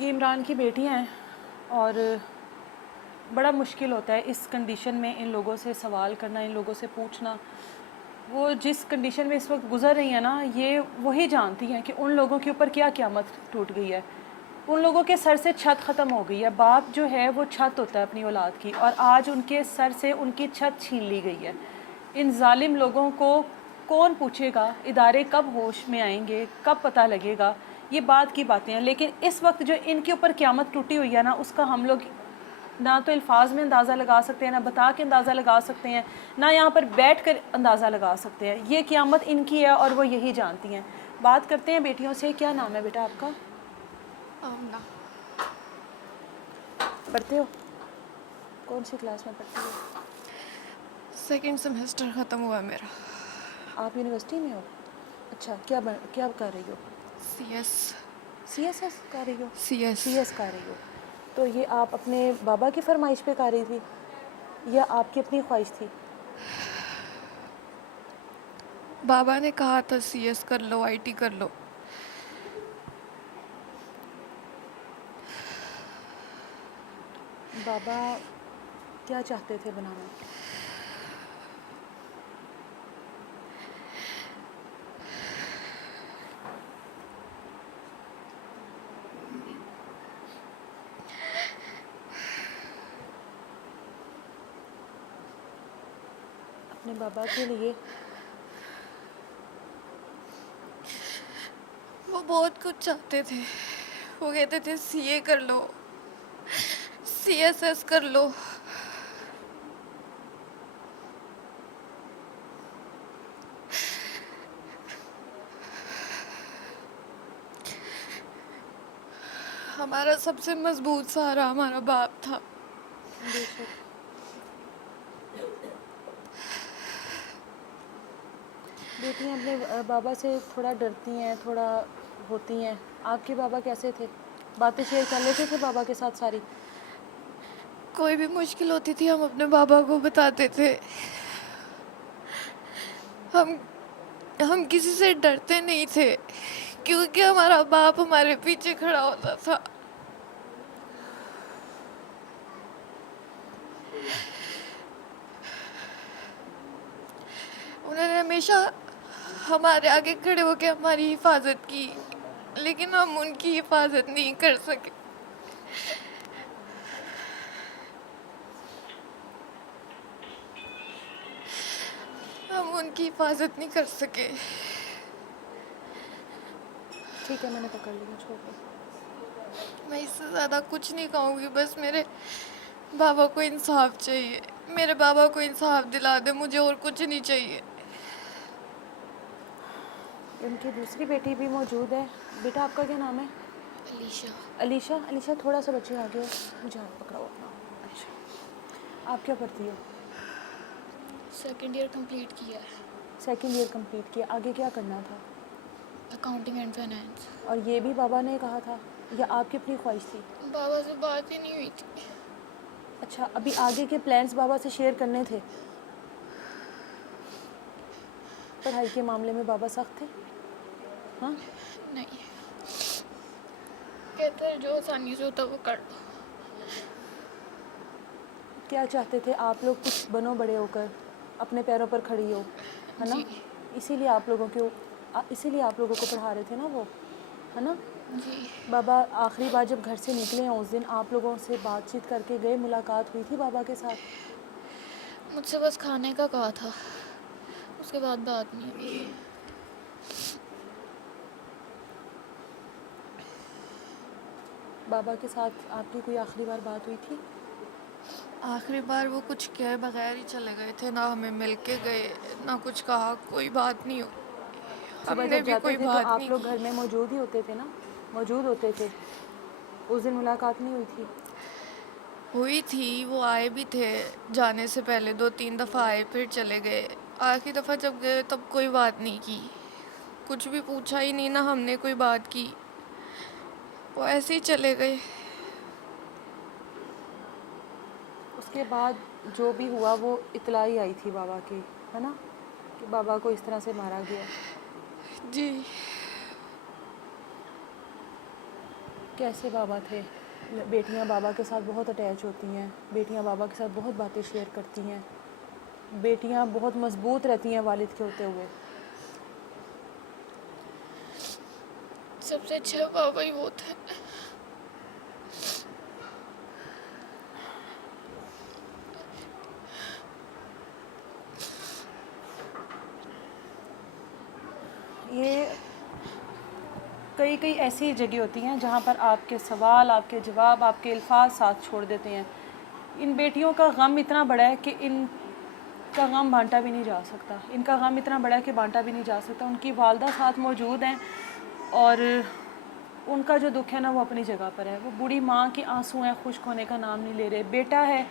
ये इमरान की बेटियां हैं और बड़ा मुश्किल होता है इस कंडीशन में इन लोगों से सवाल करना, इन लोगों से पूछना। वो जिस कंडीशन में इस वक्त गुजर रही हैं ना, ये वही जानती हैं कि उन लोगों के ऊपर क्या क़यामत टूट गई है। उन लोगों के सर से छत ख़त्म हो गई है। बाप जो है वो छत होता है अपनी औलाद की, और आज उनके सर से उनकी छत छीन ली गई है। इन जालिम लोगों को कौन पूछेगा? इदारे कब होश में आएंगे, कब पता लगेगा? ये बात की बातें हैं, लेकिन इस वक्त जो इनके ऊपर क़यामत टूटी हुई है ना, उसका हम लोग ना तो अल्फाज में अंदाज़ा लगा सकते हैं, ना बता के अंदाज़ा लगा सकते हैं, ना यहाँ पर बैठ कर अंदाज़ा लगा सकते हैं। ये क़यामत इनकी है और वो यही जानती हैं। बात करते हैं बेटियों से। क्या नाम है बेटा आपका? आमना। पढ़ते हो? कौन सी क्लास में पढ़ती हो? सेकंड सेमेस्टर ख़त्म हुआ मेरा। आप यूनिवर्सिटी में हो? अच्छा, क्या कर रही हो? सीएस। सीएसएस कर रही हो? सीएस। सीएस कर रही हो? तो ये आप अपने बाबा की फरमाइश पे कर रही थी या आपकी अपनी ख्वाहिश थी? बाबा ने कहा था सीएस कर लो, आईटी कर लो। बाबा क्या चाहते थे बनाना? अपने बाबा के लिए वो बहुत कुछ चाहते थे। वो कहते थे सीए कर लो, सीएसएस कर लो। हमारा सबसे मजबूत सहारा हमारा बाप था। बेशक। बेटियां अपने बाबा से थोड़ा डरती हैं, थोड़ा होती हैं। आपके बाबा कैसे थे? बातें शेयर कर लेते थे बाबा के साथ सारी? कोई भी मुश्किल होती थी हम अपने बाबा को बताते थे। हम हम किसी से डरते नहीं थे क्योंकि हमारा बाप हमारे पीछे खड़ा होता था। उन्होंने हमेशा हमारे आगे खड़े होकर हमारी हिफाजत की, लेकिन हम उनकी हिफाजत नहीं कर सके। हम उनकी हिफाजत नहीं कर सके। ठीक है, मैंने पकड़ लिया, छोड़ दो। मैं इससे ज़्यादा कुछ नहीं कहूँगी, बस मेरे बाबा को इंसाफ चाहिए। मेरे बाबा को इंसाफ दिला दे, मुझे और कुछ नहीं चाहिए। उनकी दूसरी बेटी भी मौजूद है। बेटा आपका क्या नाम है? अलीशा। अलीशा। अलीशा थोड़ा सा बच्चे आगे हो, मुझे हाथ पकड़ाओ अपना। अच्छा, आप क्या पढ़ती हो? सेकेंड ईयर कंप्लीट किया है। सेकंड ईयर कंप्लीट किया। आगे क्या करना था? Accounting and finance. और ये भी बाबा ने कहा था या आपकी अपनी ख्वाहिश थी? बाबा से बात ही नहीं हुई थी। अच्छा, अभी आगे के प्लान्स बाबा से शेयर करने थे? पढ़ाई के मामले में बाबा सख्त थे? हाँ? नहीं, कहते हैं जो आसानी से होता वो कर लो। क्या चाहते थे आप लोग? कुछ बनो बड़े होकर, अपने पैरों पर खड़ी हो, है ना? जी। इसीलिए आप लोगों को पढ़ा रहे थे ना वो, है ना? जी। बाबा आखिरी बार जब घर से निकले हैं उस दिन आप लोगों से बातचीत करके गए, मुलाकात हुई थी बाबा के साथ? मुझसे बस खाने का कहा था, उसके बाद बात नहीं हुई। बाबा के साथ आपकी कोई आखिरी बार बात हुई थी? आखिरी बार वो कुछ कहे बगैर ही चले गए थे, ना हमें मिल के गए, ना कुछ कहा, कोई बात नहीं हुई। सुबह हमने जब भी जाते कोई थे तो बात आप नहीं लोग की। घर में मौजूद ही होते थे ना? मौजूद होते थे। उस दिन मुलाकात नहीं हुई थी? हुई थी, वो आए भी थे। जाने से पहले 2-3 दफ़ा आए, फिर चले गए। आखिरी दफ़ा जब गए तब कोई बात नहीं की, कुछ भी पूछा ही नहीं, ना हमने कोई बात की। वो ऐसे ही चले गए। उसके बाद जो भी हुआ वो इतला ही आई थी बाबा की, है ना, कि बाबा को इस तरह से मारा गया। जी। कैसे बाबा थे? बेटियां बाबा के साथ बहुत अटैच होती हैं, बेटियां बाबा के साथ बहुत बातें शेयर करती हैं, बेटियां बहुत मजबूत रहती हैं वालिद के होते हुए। सबसे अच्छा बाबा ही वो थे। ये कई कई ऐसी जगह होती हैं जहाँ पर आपके सवाल, आपके जवाब, आपके अल्फाज साथ छोड़ देते हैं। इन बेटियों का गम इतना बड़ा है कि इनका गम बांटा भी नहीं जा सकता, इनका गम इतना बड़ा है कि बांटा भी नहीं जा सकता। उनकी वालदा साथ मौजूद हैं और उनका जो दुख है ना वो अपनी जगह पर है। वो बूढ़ी माँ के आंसू हैं, खुश्क होने का नाम नहीं ले रहे। बेटा है,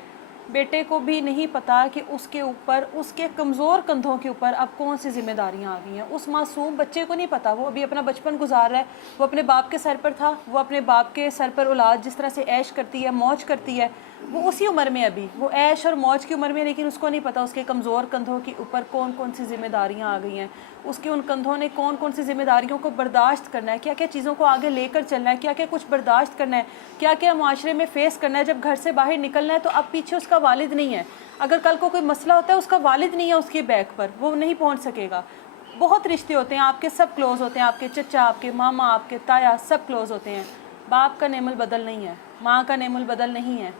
बेटे को भी नहीं पता कि उसके ऊपर, उसके कमज़ोर कंधों के ऊपर अब कौन सी जिम्मेदारियां आ गई हैं। उस मासूम बच्चे को नहीं पता, वो अभी अपना बचपन गुजार रहा है। वो अपने बाप के सर पर था, वो अपने बाप के सर पर औलाद जिस तरह से ऐश करती है, मौज करती है, वो उसी उम्र में अभी वो ऐश और मौज की उम्र में, लेकिन उसको नहीं पता उसके कमज़ोर कंधों के ऊपर कौन कौन सी जिम्मेदारियां आ गई हैं। उसके उन कंधों ने कौन कौन सी जिम्मेदारियों को बर्दाश्त करना है, क्या क्या चीज़ों को आगे लेकर चलना है, क्या क्या कुछ बर्दाश्त करना है, क्या क्या माशरे में फ़ेस करना है। जब घर से बाहर निकलना है तो अब पीछे उसका वालिद नहीं है। अगर कल को कोई मसला होता है, उसका वालिद नहीं है उसके बैक पर, वो नहीं पहुंच सकेगा। बहुत रिश्ते होते हैं आपके, सब क्लोज़ होते हैं, आपके चचा, आपके मामा, आपके ताया, सब क्लोज़ होते हैं। बाप का नेमुल बदल नहीं है, माँ का नेमुल बदल नहीं है।